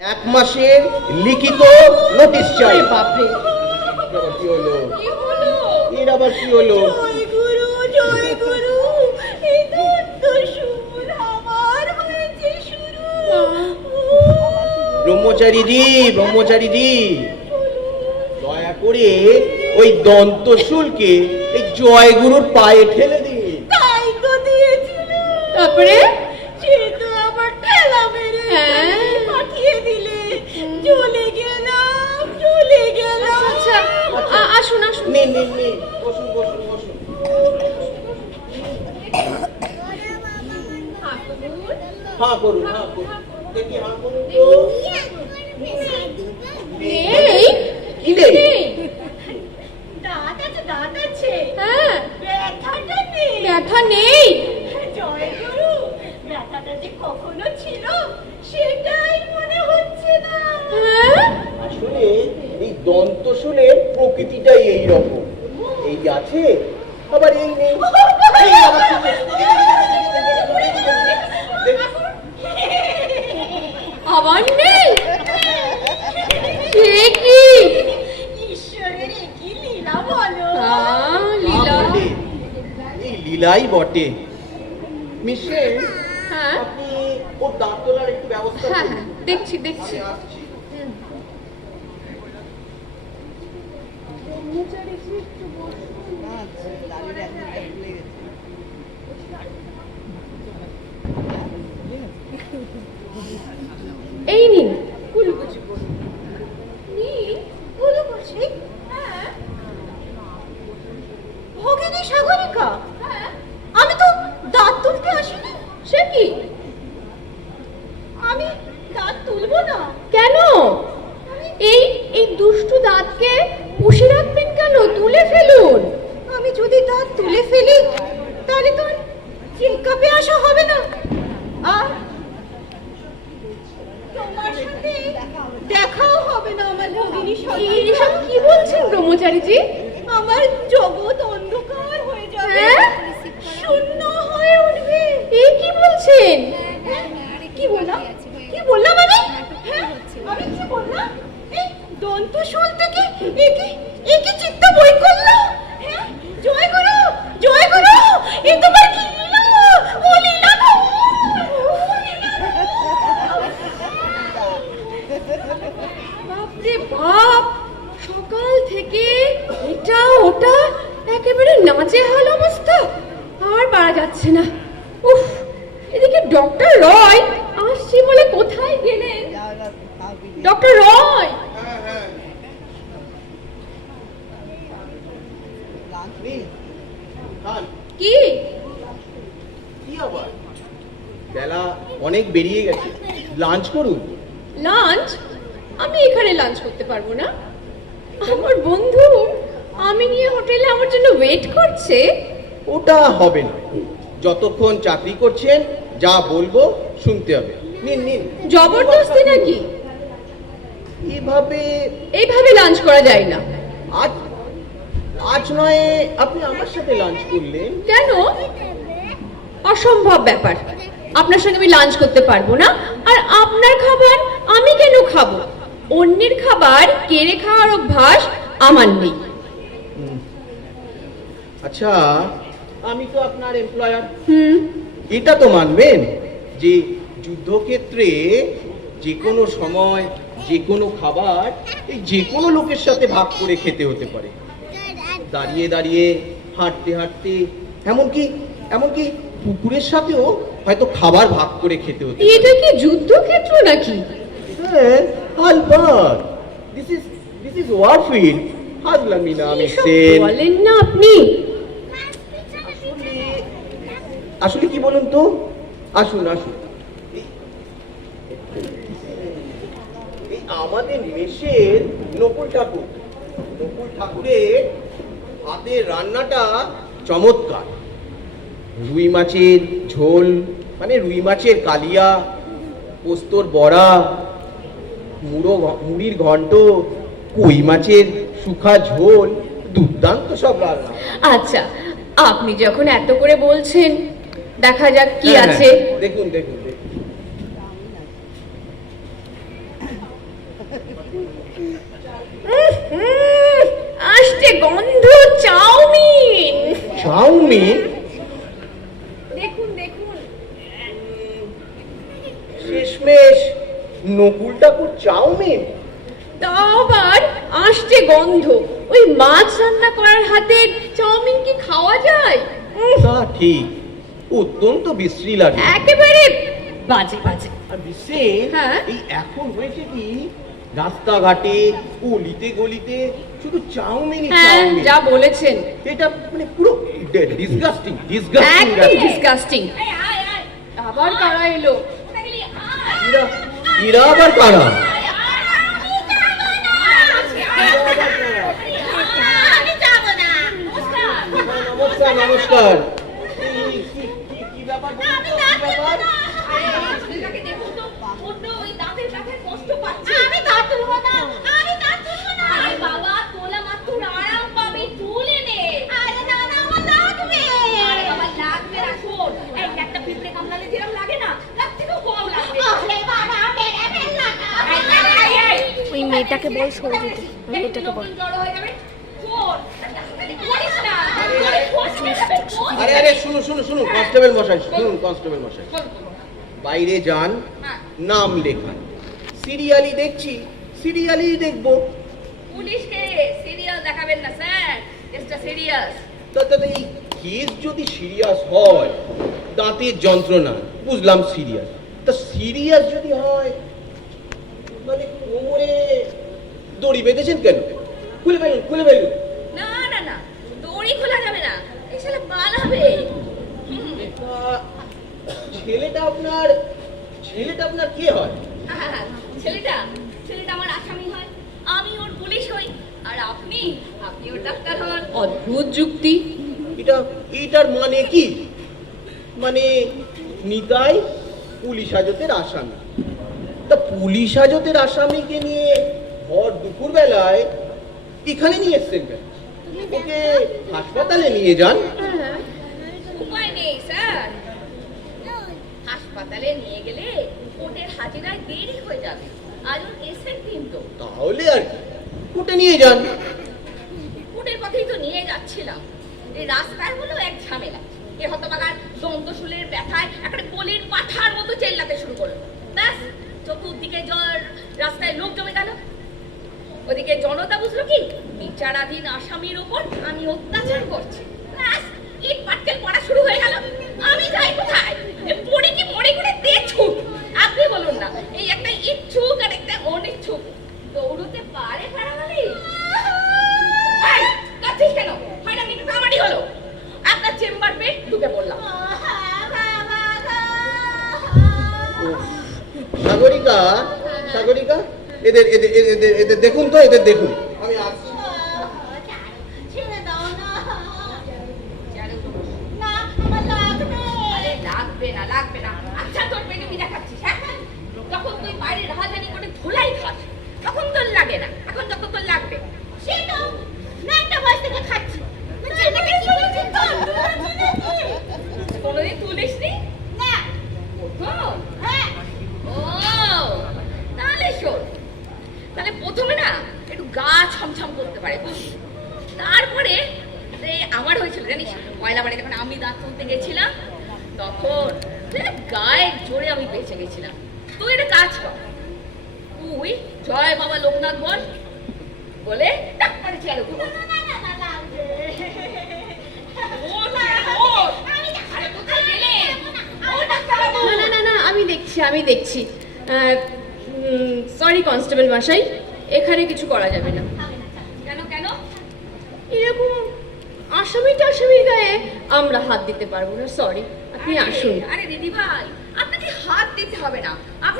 এক মাসের লিখিত নোটিশ চাই। বাপরে, কি হলো? এর আবার কি হলো? জয় গুরু, জয় গুরু, এই দন্তশূল আমার হয়েছে শুরু। ব্রহ্মচারীজি, ব্রহ্মচারীজি, দয়া করে ওই দন্তশূলকে এই জয়গুরুর পায়ে ঠেলে দিন। তাই তো দিয়েছিল। তারপরে সে তো আবার ঠেলা মেরে পাঠিয়ে দিলে। চলে গেলাম, চলে গেলাম। আচ্ছা আসুন আসুন। নিন নিন নিন, বসুন বসুন বসুন। হ্যাঁ করুন, হ্যাঁ করুন, দেখি হ্যাঁ করুন তো। নেই কি নেই? দাঁত আছে, দাঁত আছে, হ্যাঁ, ব্যথাটা নেই। ব্যথা নেই। জয় গুরু, ব্যথাটা যে কখনো ছিল সেটাই মনে হচ্ছে না। হ্যাঁ, আসলে এই দন্তশূলের প্রকৃতিটাই এইরকম, এই আছে আবার এই নেই। এই আবার কি হচ্ছে? আবার নেই। সে কি? ঈশ্বরের কি লীলা বলো। লীলা। বটে, এই লীলাই বটে। মিশেল, হ্যাঁ আপনি ওর দাঁত তোলার একটু ব্যবস্থা হ্যাঁ করুন। হ্যাঁ, দেখছি দেখছি। আমি আসছি। এই নিন কুলকুচি করুন। নিন, বলো বসে। হ্যাঁ। ভগিনী সাগরিকা, হ্যাঁ, আমি তো দাঁত তুলতে আসিনি। সে কি? আমি দাঁত তুলবো না। কেন? এই এই দুষ্টু দাঁতকে পুষে রাখবেন কেন? তুলে ফেলুন। আমি যদি দাঁত তুলে ফেলি তাহলে তো চেকআপে আসা হবে না, আর তোমার সাথে দেখাও হবে না আমার ভগিনী এসব সাগরিকা। কি বলছেন ব্রহ্মচারীজি? আমার জগৎ অন্ধকার হয়ে যাবে, হ্যাঁ? শূন্য হয়ে উঠবে। এ কি বলছেন? কি বললাম? কি বললাম আমি? হ্যাঁ? আমি কি বললাম? এই দন্তশূল থেকে একে চিত্ত বই করলো। হ্যাঁ? জয় গুরু, জয় গুরু, এ তোমার কি লীলা? ও লীলা গো, ও লীলা গো। বাপরে বাপ, সকাল থেকে এটা ওটা একেবারে নাজেহাল অবস্থা, আর পারা যাচ্ছে না। উফ, এদিকে ডক্টর রয় আসছি বলে কোথায় গেলেন? ডক্টর রয়, হ্যাঁ, হ্যাঁ। নিন, খান। কি? কি আবার? বেলা অনেক বেরিয়ে গেছে, লাঞ্চ করুন। লাঞ্চ? আমি এখানে লাঞ্চ করতে পারবো না। আমার বন্ধু আমি নিয়ে হোটেলে আমার জন্য ওয়েট করছে। ওটা হবে না, যতক্ষণ চাকরি করছেন যা বলবো শুনতে হবে। নিন নিন। জবরদস্তি নাকি? এভাবে এইভাবে লাঞ্চ করা যায় না। আজ আজ নয় আপনি আমার সাথে লাঞ্চ করলেন। কেন? অসম্ভব ব্যাপার। আপনার সঙ্গে আমি লাঞ্চ করতে পারবো না, আর আপনার খাবার আমি কেন খাবো? অন্যের খাবার কেড়ে খাওয়ার অভ্যাস আমার নেই। আচ্ছা, আমি তো আপনার এমপ্লয়ার, হুম, এটা তো মানবেন যে যুদ্ধক্ষেত্রে যে কোনো সময় যে কোনো খাবার এই যে কোনো লোকের সাথে ভাগ করে খেতে হতে পারে। দাঁড়িয়ে দাঁড়িয়ে, হাঁটতে হাঁটতে, এমনকি এমনকি কুকুরের সাথেও হয়তো খাবার ভাগ করে খেতে হতে পারে। এটা কি যুদ্ধক্ষেত্র নাকি? হ্যাঁ, আলবাত। This is ওয়ারফিল্ড। হাজলামি না আমি এসব সেন। বলেন না আপনি। আসলে কি বলুন তো, আসুন আসুন। এই আমাদের মেশের নকুল ঠাকুরের হাতের রান্নাটা চমৎকার। রুই মাছের ঝোল, মানে রুই মাছের কালিয়া, পোস্তর বড়া, মুড়ির ঘন্ট, কই মাছের শুকা ঝোল, দুর্দান্ত সব রান্না। আচ্ছা, আপনি যখন এত করে বলছেন, দেখা যাক কি হ্যাঁ, আছে। দেখুন দেখুন দেখুন। আসছে গন্ধ চাউমিন। চাউমিন? দেখুন দেখুন। শেষমেশ নকুল ঠাকুর চাউমিন? তা আবার আসছে গন্ধ। ওই মাছ রান্না করার হাতের চাউমিন কি খাওয়া যায়? তা ঠিক, অত্যন্ত বিশ্রী লাগে। একেবারে বাজে বাজে। আর বিশ্বে হ্যাঁ। এই এখন হয়েছে কি, রাস্তাঘাটে গলিতে গলিতে শুধু চাউমিনই হ্যাঁ, চাউমিন। যা বলেছেন। এটা মানে পুরো ডিসগাস্টিং একদম ডিসগাস্টিং। আবার কারা এলো? এরা আবার কারা? নমস্কার নমস্কার। কি ব্যাপার বলুন তো, কি ব্যাপার? ওই মেয়েটাকে বল সরে যেতে, মেয়েটাকে বল। আরে আরে শুনুন শুনুন শুনুন, কনস্টেবল মশাই শুনুন, কনস্টেবল মশাই বাইরে যান, নাম লেখান। সিরিয়ালি দেখছি, সিরিয়ালি দেখবো। পুলিশকে সিরিয়াল দেখাবেন না স্যার, কেসটা সিরিয়াস। তা এই কেস যদি সিরিয়াস হয়, দাঁতের যন্ত্রণা বুঝলাম সিরিয়াস, তা সিরিয়াস যদি হয় মানে কোমরে দড়ি বেঁধেছেন কেন? খুলে ফেলুন, খুলে ফেলুন। না না না, দড়ি খোলা যাবে না, এই শালা পাল হবে। তা ছেলেটা আপনার কে হয়? ছেলেটা ছেলেটা আমার আসামি হয়, আমি ওর পুলিশ হই, আর আপনি ওর ডাক্তার হন। অদ্ভুত যুক্তি। এটার মানে কি? মানে নিতাই পুলিশ হাজতের আসামি। তা পুলিশ হাজতের আসামিকে নিয়ে ভর দুপুর বেলায় এখানে নিয়ে এসছেন কেন? ওকে হাসপাতালে নিয়ে যান। উপায় নেই স্যার, হাসপাতালে নিয়ে গেলে কোর্টের হাজিরায় দেরি হয়ে যাবে, আজ ওর এসের দিন তো। তাহলে আর কি, কোর্টে নিয়ে যান। কোর্টের পথেই তো নিয়ে যাচ্ছিলাম, এই রাস্তায় হলো এক ঝামেলা। এ হতবাগার দন্তশুলের ব্যথায় একটা গলির পাঠার মতো চেল্লাতে শুরু করলো। ব্যাস, চতুর্দিকে রাস্তায় লোক জমে গেল। ওদিকে জনতা বুঝলো কি বিচারাধীন আসামির উপর আমি অত্যাচার করছি। ব্যাস, ইট পাটকেল পড়া শুরু হয়ে গেল। আমি যাই কোথায়? পড়ে কি মরে করে দে ছুট। আপনি বলুন না, এই একটা ইচ্ছুক আর একটা অনিচ্ছুক দৌড়তে পারে পারাবালি? কাছিস কেন? হয় না কিন্তু আমারই হলো। আপনার চেম্বার পেয়ে ঢুকে পড়লাম। সাগরিকা, সাগরিকা, এদের এদের এদের এদের দেখুন তো, এদের দেখুন। আমি আসছি। লাগবে না। আচ্ছা, তোর পেটে কি দেখাচ্ছিস? হ্যাঁ, যখন তুই বাইরে রাহাজানি করে ধুলাই খাস তখন তোর লাগে না, এখন যত তোর লাগবে। সে তো একটা বয়স থেকে খাচ্ছি। কোনোদিন তুলিসনি? না। হ্যাঁ। ও, তাহলে শোন, তাহলে প্রথমে না একটু গা ছমছম করতে পারে, তারপরে আমার হয়েছিল জানিস, ময়লা বাড়ি যখন আমি দাঁত তুলতে গেছিলাম তখন গায়ে জোরে আমি বেঁচে গেছিলাম। তুই একটা কাজ কর, তুই জয় বাবা লোকনাথ বল, বলে টাক করে চালু করো। আমি দেখছি। সরি কনস্টেবল মশাই, এখানে কিছু করা যাবে না। কেন কেন? এরকম আসামির গায়ে আমরা হাত দিতে পারবো না, সরি। আপনি আসুন। আরে দিদি ভাই, আপনাকে হাত দিতে হবে না, আপনি